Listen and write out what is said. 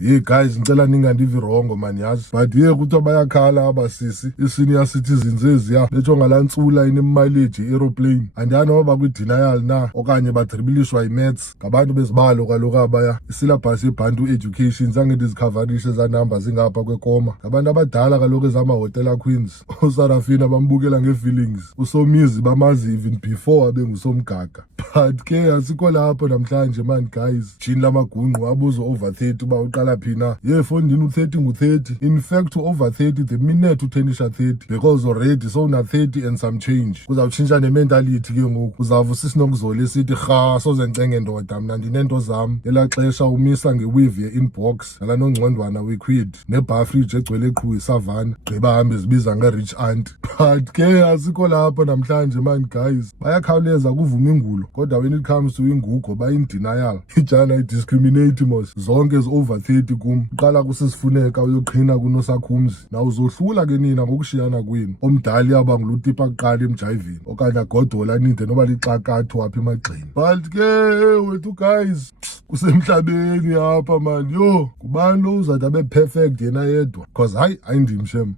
Hey guys, ngicela ningandivi wrong man yazi, but ye kuthiwa bayakhala abasisi i-senior citizens eziya betsho ngalantsula inemileage i-aeroplane. Andiyani noba bakwi-denial na okanye badribilishwa yi-maths ngabantu bezibalo kaloku abaya. Isyllabus yeBantu Education zange ndizikhavarishe zanamba zingapha kwekoma. Ngabantu abadala kaloku ezamahotela queens. USarafina bambukela ngee-feelings, uSomizi bamazi even before abe ngusomgaga. But ke asikho lapho namhlanje man guys. Jini lamagungqu abuzo over 30 uba uqala phi na. Ye fondini u-30 ngu-30. In fact over 30 the minute uthenisha 30 because already so una 30 and some change. Kuzawutshintsha ne-mentality ke ngoku. Uzawuva usisinokuzolo esithi rha soze ndicenge ndoda mna ndinento zam. Elaa xesha umisa ngeweave ye-inbox nala nongcondwana wequid ne-bar fridge egcwele qhu isavana gqiba hambe zibiza nge-rich aunt. But ke asikho lapho namhlanje man guys. Bayakhawuleza kuvuma ingulo kodwa when it comes to ingugo bayi-denial. Ijana i-discriminate mos zonke ezi-over 30 kum. Uqala kusisifuneka uyoqhina kunosakhumzi. Na uzohlula ke nina ngokushiyana kwenu. Omdala iyawuba ngulutipa kuqala emjayivini okanye agodola aninde noba lixakatho apha emagxeni. But ke wethu guys kusemhlabeni apha man. Yo, ngubani lo uzawuthi abe perfect yena yedwa? Cause hayi ayindimshem.